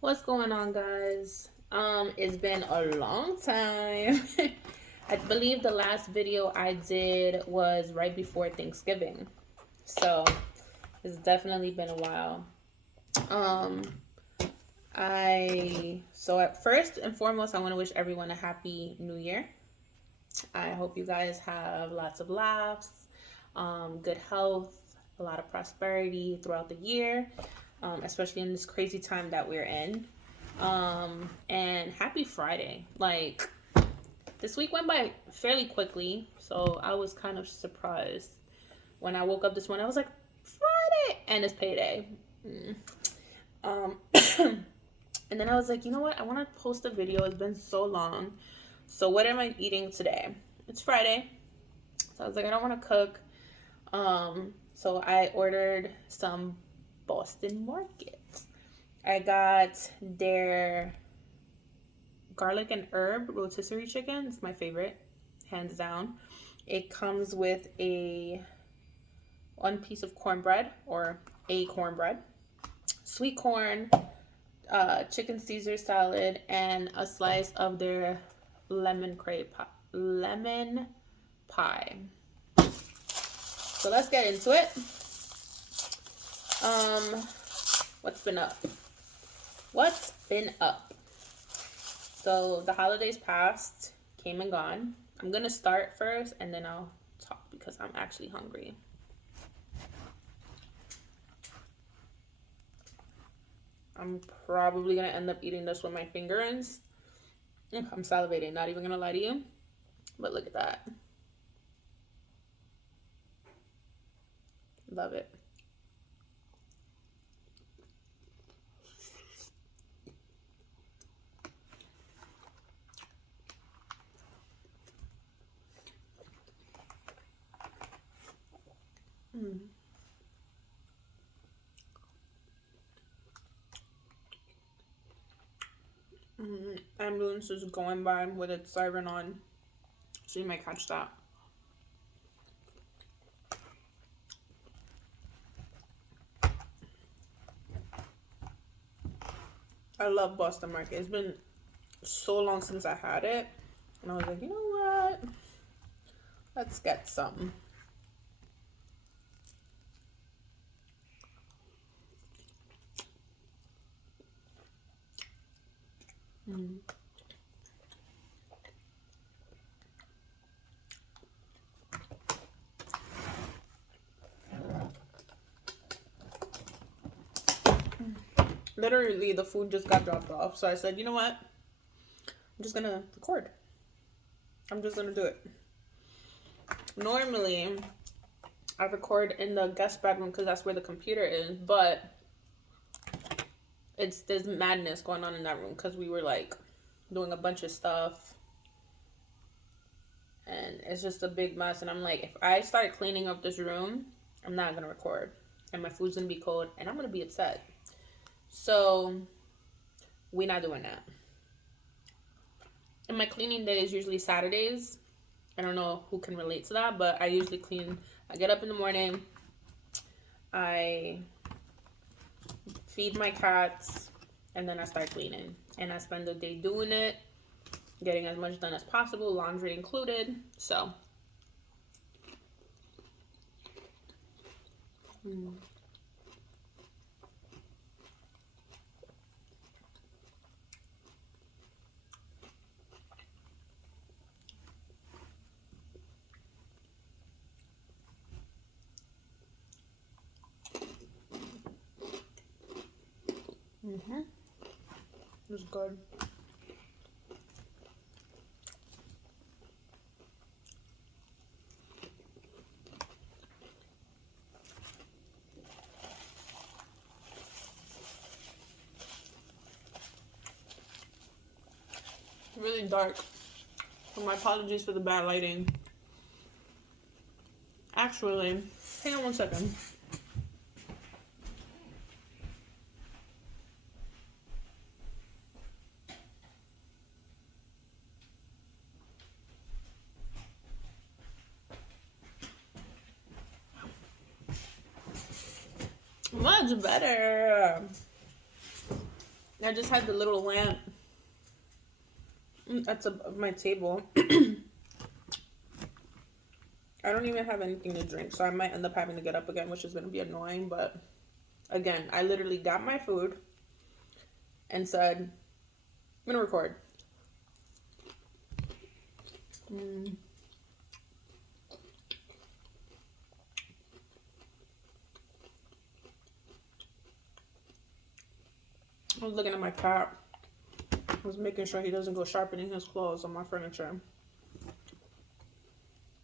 What's going on, guys? It's been a long time. I believe the last video I did was right before Thanksgiving. So it's definitely been a while. Um, at first and foremost, I want to wish everyone a happy new year. I hope you guys have lots of laughs, good health, a lot of prosperity throughout the year, especially in this crazy time that we're in. And happy Friday. Like, this week went by fairly quickly, so I was kind of surprised. When I woke up this morning, I was like, Friday! And it's payday. Um, and then I was like, you know what? I want to post a video. It's been so long. So, what am I eating today? It's Friday. So, I was like, I don't want to cook. So, I ordered some Boston Market. I got their garlic and herb rotisserie chicken. It's my favorite, hands down. It comes with one piece of cornbread or a cornbread, sweet corn, chicken Caesar salad, and a slice of their lemon pie. So let's get into it. What's been up? What's been up? So the holidays passed, came and gone. I'm gonna start first and then I'll talk because I'm actually hungry. I'm probably gonna end up eating this with my fingers. I'm salivating, not even gonna lie to you. But look at that. Love it. Ambulance is going by with its siren on, so you might catch that. I love Boston Market. It's been so long since I had it, and I was like, you know what? Let's get some. Literally, the food just got dropped off, so I said, you know what? I'm just gonna record. I'm just gonna do it. Normally, I record in the guest bedroom because that's where the computer is, but there's madness going on in that room because we were like doing a bunch of stuff and it's just a big mess. And I'm like, if I start cleaning up this room, I'm not gonna record and my food's gonna be cold and I'm gonna be upset. So we're not doing that. And my cleaning day is usually Saturdays. I don't know who can relate to that, but I usually clean. I get up in the morning, I feed my cats, and then I start cleaning. And I spend the day doing it, getting as much done as possible, laundry included. So, it's good. Really dark. So my apologies for the bad lighting. Actually, hang on one second. Much better. I just had the little lamp that's above my table. I don't even have anything to drink, so I might end up having to get up again, which is going to be annoying. But again, I literally got my food and said, I'm going to record. I was looking at my cat. I was making sure he doesn't go sharpening his claws on my furniture.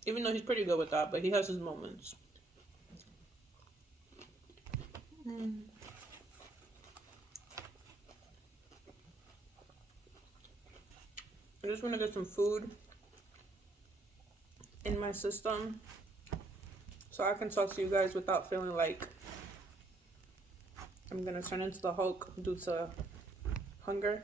Even though he's pretty good with that, but he has his moments. I just want to get some food in my system so I can talk to you guys without feeling like I'm going to turn into the Hulk due to hunger.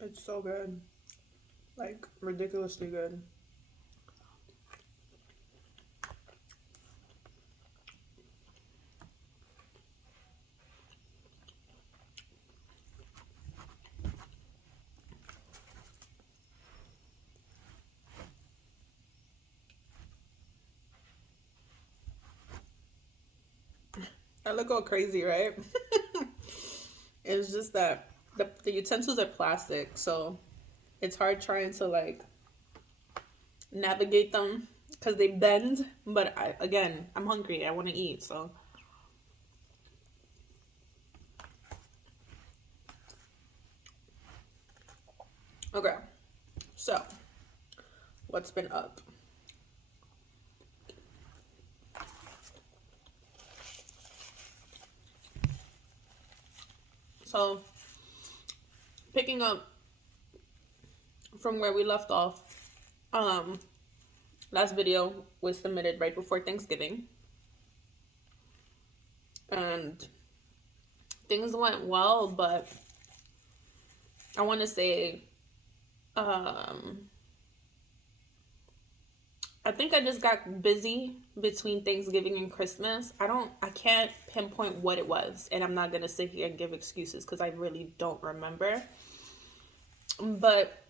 It's so good. Like, ridiculously good. I look all crazy, right? It's just that the utensils are plastic, so it's hard trying to like navigate them because they bend. But again, I'm hungry. I want to eat, so. Okay, so what's been up? So, picking up from where we left off, last video was submitted right before Thanksgiving, and things went well, but I want to say, I think I just got busy between Thanksgiving and Christmas. I can't pinpoint what it was, and I'm not gonna sit here and give excuses because I really don't remember. But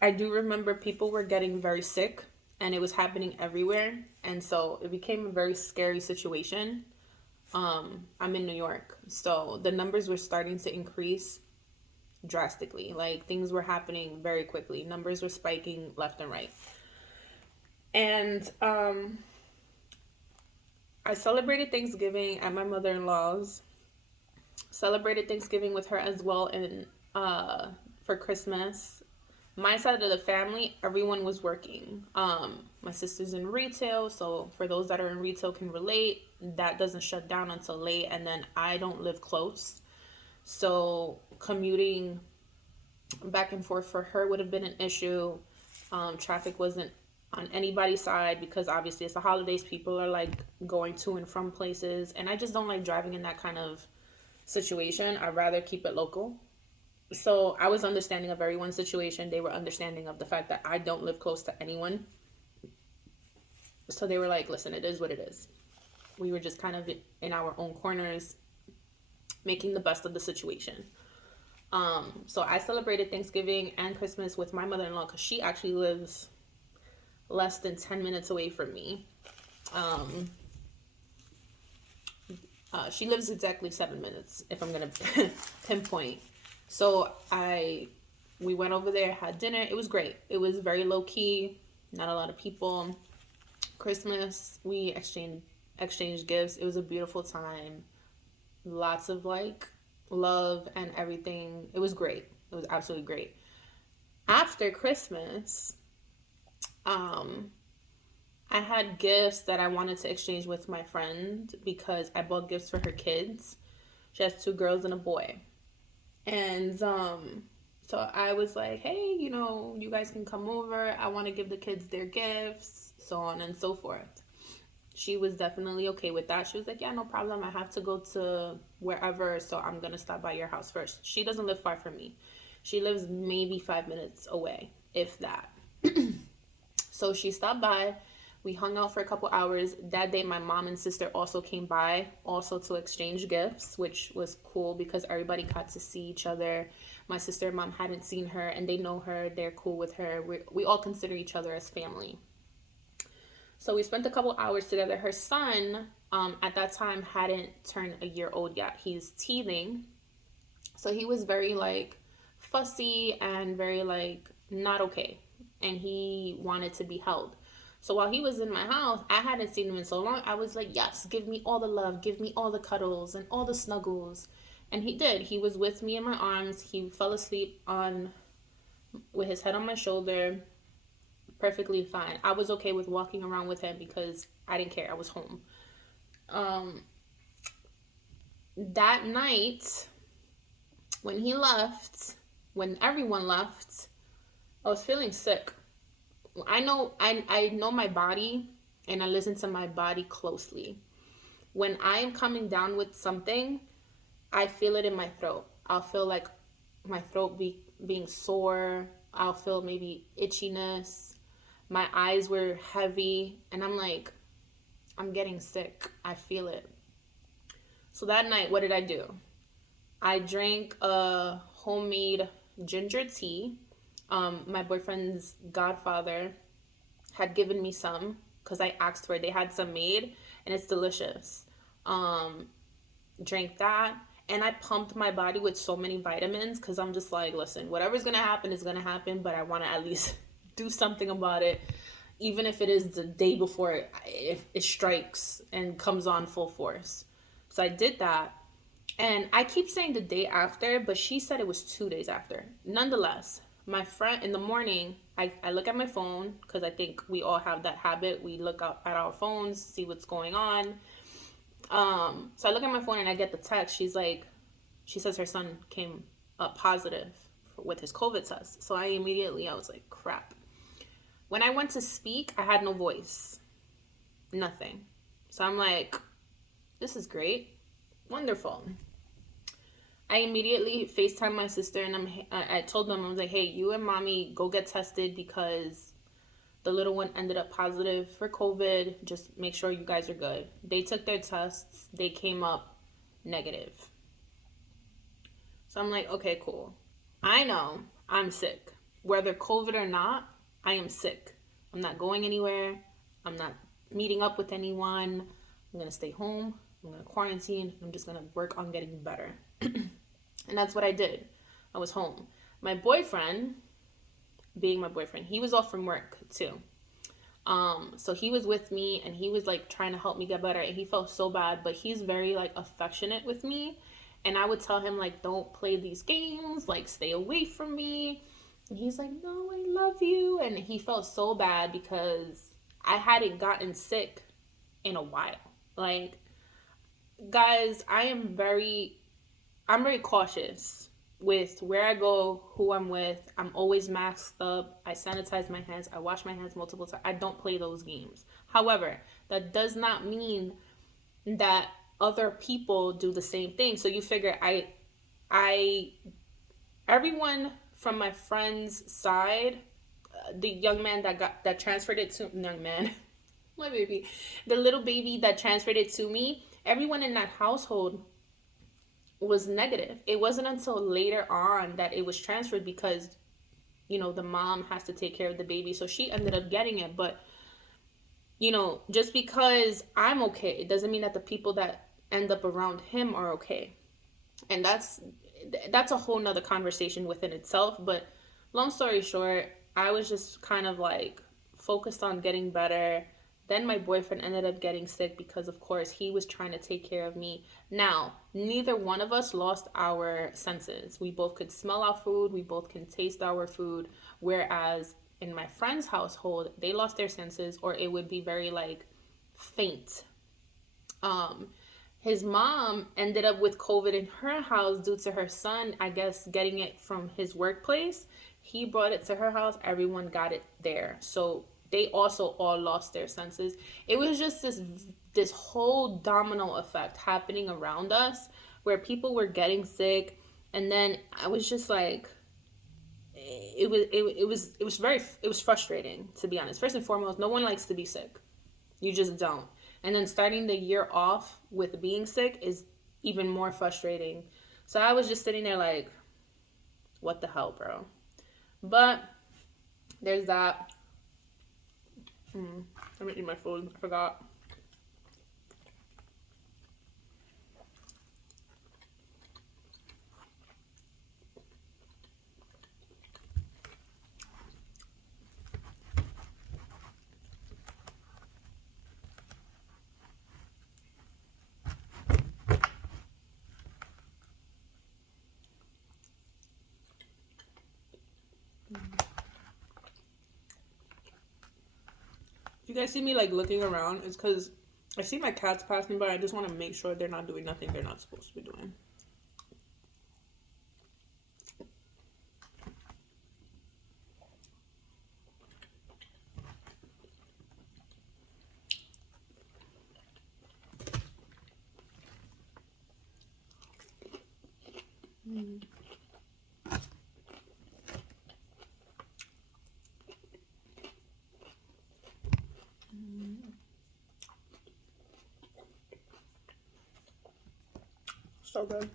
I do remember people were getting very sick, and it was happening everywhere, and so it became a very scary situation. I'm in New York, so the numbers were starting to increase drastically. Like, things were happening very quickly. Numbers were spiking left and right. And I celebrated Thanksgiving at my mother-in-law's. Celebrated Thanksgiving with her as well, and for Christmas. My side of the family, everyone was working. My sister's in retail, so for those that are in retail can relate. That doesn't shut down until late, and then I don't live close, so commuting back and forth for her would have been an issue. Traffic wasn't on anybody's side because obviously it's the holidays. People are like going to and from places, and I just don't like driving in that kind of situation. I'd rather keep it local. So I was understanding of everyone's situation. They were understanding of the fact that I don't live close to anyone. So they were like, listen, it is what it is. We were just kind of in our own corners, making the best of the situation. So I celebrated Thanksgiving and Christmas with my mother-in-law because she actually lives less than 10 minutes away from me. She lives exactly 7 minutes, if I'm gonna pinpoint. So we went over there, had dinner. It was great. It was very low key, not a lot of people. Christmas, we exchanged gifts. It was a beautiful time. Lots of like love and everything. It was great. It was absolutely great. After Christmas, I had gifts that I wanted to exchange with my friend because I bought gifts for her kids. She has 2 girls and a boy. And so I was like, hey, you guys can come over. I want to give the kids their gifts, so on and so forth. She was definitely okay with that. She was like, yeah, no problem. I have to go to wherever, so I'm going to stop by your house first. She doesn't live far from me. She lives maybe 5 minutes away, if that. So she stopped by. We hung out for a couple hours. That day, my mom and sister also came by, also to exchange gifts, which was cool because everybody got to see each other. My sister and mom hadn't seen her, and they know her. They're cool with her. We all consider each other as family. So we spent a couple hours together. Her son, at that time, hadn't turned a year old yet. He's teething. So he was very like fussy and very like not okay. And he wanted to be held. So while he was in my house, I hadn't seen him in so long. I was like, yes, give me all the love, give me all the cuddles and all the snuggles. And he did. He was with me in my arms. He fell asleep on with his head on my shoulder, perfectly fine. I was okay with walking around with him because I didn't care. I was home. That night, when he left, when everyone left, I was feeling sick. I know my body, and I listen to my body closely. When I am coming down with something, I feel it in my throat. I'll feel like my throat being sore. I'll feel maybe itchiness. My eyes were heavy, and I'm like, I'm getting sick. I feel it. So that night, what did I do? I drank a homemade ginger tea. My boyfriend's godfather had given me some because I asked for it. They had some made, and it's delicious. Drank that, and I pumped my body with so many vitamins because I'm just like, listen, whatever's gonna happen is gonna happen, but I want to at least do something about it, even if it is the day before it strikes and comes on full force. So I did that. And I keep saying the day after, but she said it was 2 days after. Nonetheless, my friend, in the morning, I look at my phone because I think we all have that habit. We look up at our phones, see what's going on. So I look at my phone and I get the text. She says her son came up positive with his COVID test. So I was like, crap. When I went to speak, I had no voice. Nothing. So I'm like, this is great. Wonderful. I immediately FaceTime my sister, and I told them, I was like, hey, you and mommy go get tested because the little one ended up positive for COVID. Just make sure you guys are good. They took their tests. They came up negative. So I'm like, okay, cool. I know I'm sick. Whether COVID or not, I am sick. I'm not going anywhere. I'm not meeting up with anyone. I'm going to stay home. I'm going to quarantine. I'm just going to work on getting better. And that's what I did. I was home. My boyfriend, being my boyfriend, he was off from work too. So he was with me, and he was like trying to help me get better, and he felt so bad, but he's very like affectionate with me. And I would tell him like, don't play these games, like stay away from me. And he's like, no, I love you. And he felt so bad because I hadn't gotten sick in a while. Like, guys, I'm very cautious with where I go, who I'm with. I'm always masked up. I sanitize my hands. I wash my hands multiple times. I don't play those games. However, that does not mean that other people do the same thing. So you figure everyone from my friend's side, the young man that transferred it to, young man, my baby, the little baby that transferred it to me, everyone in that household was negative. It wasn't until later on that it was transferred because, the mom has to take care of the baby. So she ended up getting it. But, just because I'm okay, it doesn't mean that the people that end up around him are okay. And that's a whole nother conversation within itself. But long story short, I was just kind of like focused on getting better. Then my boyfriend ended up getting sick because, of course, he was trying to take care of me. Now, neither one of us lost our senses. We both could smell our food. We both can taste our food. Whereas in my friend's household, they lost their senses, or it would be very like faint. His mom ended up with COVID in her house due to her son, I guess, getting it from his workplace. He brought it to her house. Everyone got it there. So they also all lost their senses. It was just this whole domino effect happening around us where people were getting sick, and then I was just like, it was frustrating, to be honest. First and foremost, no one likes to be sick. You just don't. And then starting the year off with being sick is even more frustrating. So I was just sitting there like, what the hell, bro? But there's that. Let me eat my food. I forgot. If you guys see me like looking around, it's because I see my cats passing by. I just want to make sure they're not doing nothing they're not supposed to be doing. So good.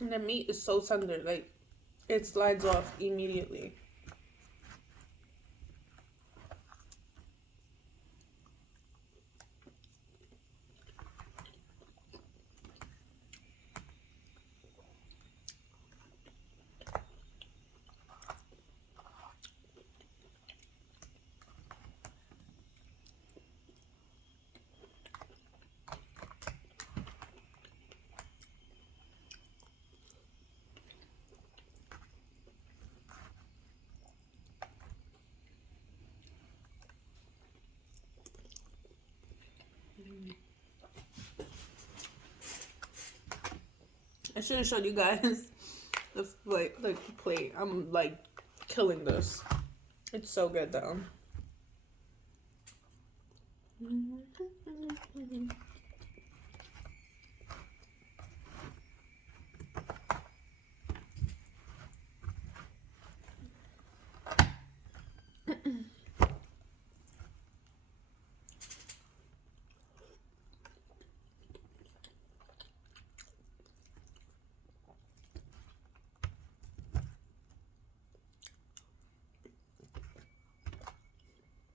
And the meat is so tender, like it slides off immediately. I should have showed you guys the plate. I'm like killing this. It's so good though.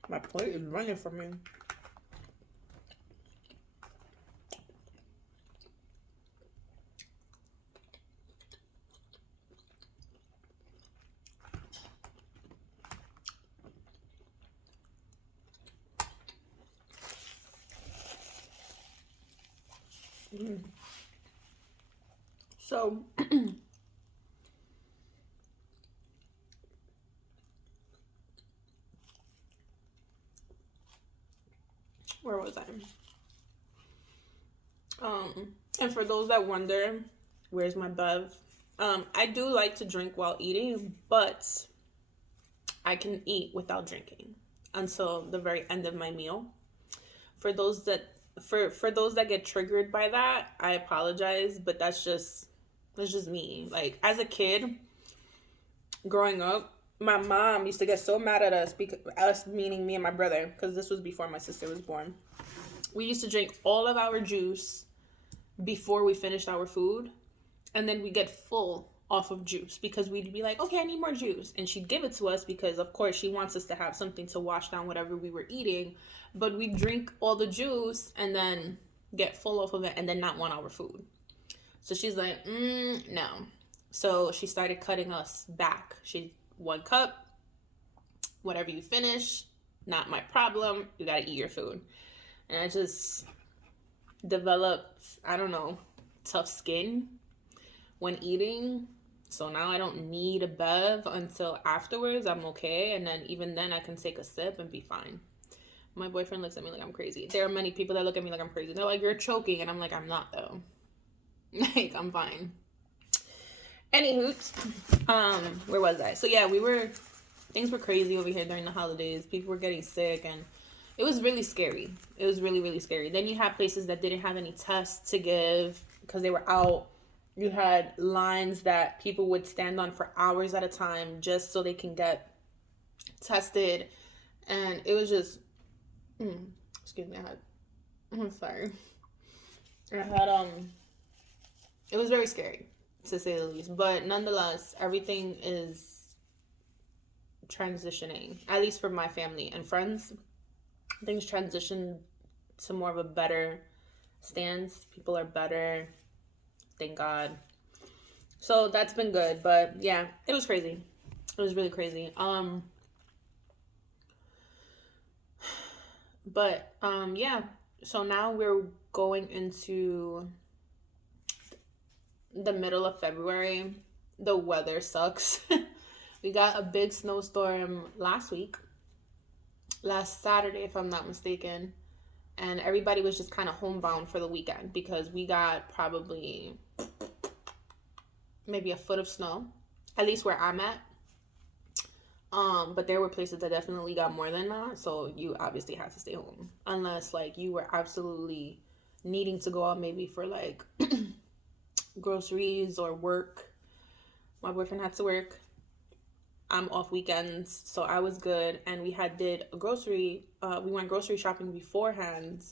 My plate is running from me. So where was I? And for those that wonder, where's my bev? I do like to drink while eating, but I can eat without drinking until the very end of my meal. For those that for those that get triggered by that, I apologize, but that's just me. Like as a kid, growing up, my mom used to get so mad at us, because us meaning me and my brother, because this was before my sister was born. We used to drink all of our juice before we finished our food, and then we get full off of juice because we'd be like, okay, I need more juice, and she'd give it to us because of course she wants us to have something to wash down whatever we were eating. But we drink all the juice and then get full off of it and then not want our food. So she's like, no. So she started cutting us back. She 1 cup, whatever you finish, not my problem, you gotta eat your food. And I just developed, I don't know, tough skin when eating. So now I don't need a bev until afterwards. I'm okay. And then even then I can take a sip and be fine. My boyfriend looks at me like I'm crazy. There are many people that look at me like I'm crazy. They're like, you're choking. And I'm like, I'm not though. Like, I'm fine. Anywho, where was I? So yeah, things were crazy over here during the holidays. People were getting sick and it was really scary. It was really, really scary. Then you had places that didn't have any tests to give because they were out. You had lines that people would stand on for hours at a time just so they can get tested. And it was just, excuse me, I'm sorry. It was very scary, to say the least. But nonetheless, everything is transitioning, at least for my family and friends. Things transition to more of a better stance. People are better, thank God. So that's been good. But yeah, it was crazy. It was really crazy. Yeah. So now we're going into the middle of February. The weather sucks. We got a big snowstorm last Saturday, if I'm not mistaken. And everybody was just kind of homebound for the weekend because we got probably maybe a foot of snow, at least where I'm at. But there were places that definitely got more than that, so you obviously had to stay home. Unless, like, you were absolutely needing to go out maybe for, like, groceries or work. My boyfriend had to work. I'm off weekends, so I was good. And we we went grocery shopping beforehand,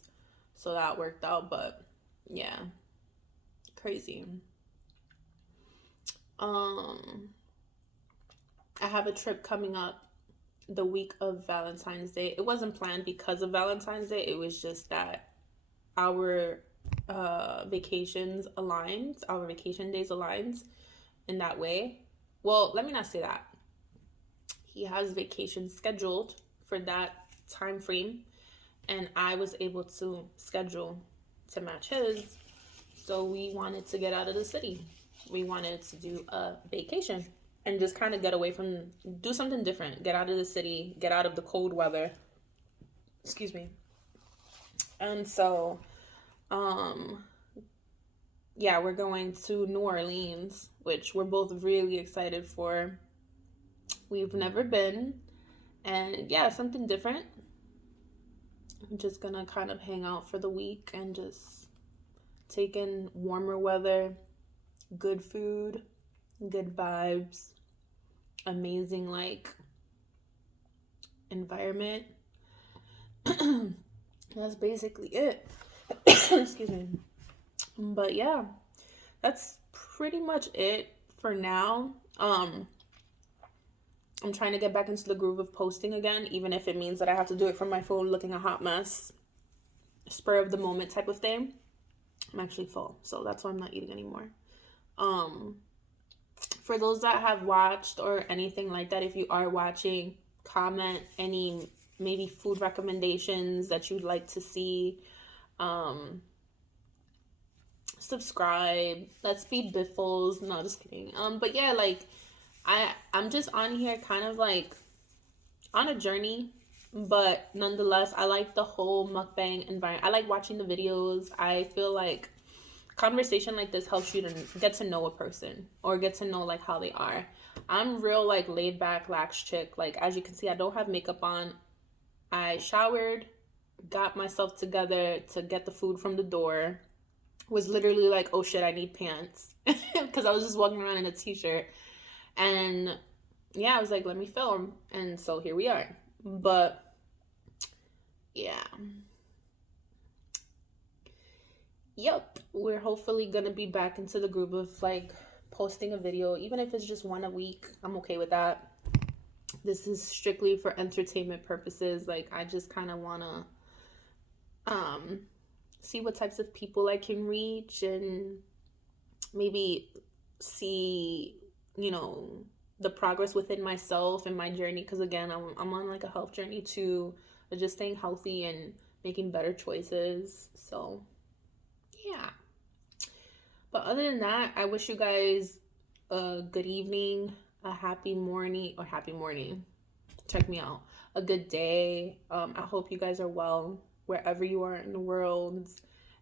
so that worked out. But yeah, crazy. I have a trip coming up the week of Valentine's Day. It wasn't planned because of Valentine's Day. It was just that our vacation days aligned in that way. Well, let me not say that. He has vacation scheduled for that time frame, and I was able to schedule to match his. So we wanted to get out of the city. We wanted to do a vacation and just kind of do something different. Get out of the city, get out of the cold weather. Excuse me. And so, yeah, we're going to New Orleans, which we're both really excited for. We've never been, and yeah, something different. I'm just gonna kind of hang out for the week and just take in warmer weather, good food, good vibes, amazing, like, environment. That's basically it. Excuse me. But yeah, that's pretty much it for now. I'm trying to get back into the groove of posting again, even if it means that I have to do it from my phone looking a hot mess. Spur of the moment type of thing. I'm actually full, so that's why I'm not eating anymore. For those that have watched or anything like that, if you are watching, comment any maybe food recommendations that you'd like to see. Subscribe. Let's be biffles. No, just kidding. But yeah, like, I'm just on here kind of like on a journey, but nonetheless, I like the whole mukbang environment. I like watching the videos. I feel like conversation like this helps you to get to know a person or get to know like how they are. I'm real like laid back, lax chick. Like, as you can see, I don't have makeup on. I showered, got myself together to get the food from the door. Was literally like, oh shit, I need pants because I was just walking around in a t-shirt. And yeah, I was like, let me film. And so here we are. But yeah. Yep. We're hopefully going to be back into the groove of like posting a video. Even if it's just one a week, I'm okay with that. This is strictly for entertainment purposes. Like, I just kind of want to see what types of people I can reach and maybe see, you know, the progress within myself and my journey, because again, I'm on like a health journey too, but just staying healthy and making better choices. So yeah, but other than that, I wish you guys a good evening, a happy morning, or happy morning. Check me out. A good day. I hope you guys are well wherever you are in the world.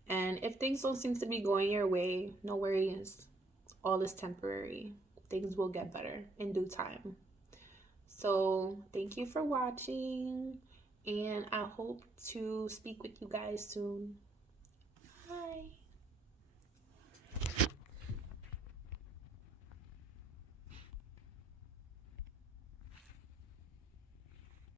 And if things don't seem to be going your way, no worries. All is temporary. Things will get better in due time. So, thank you for watching, and I hope to speak with you guys soon. Bye.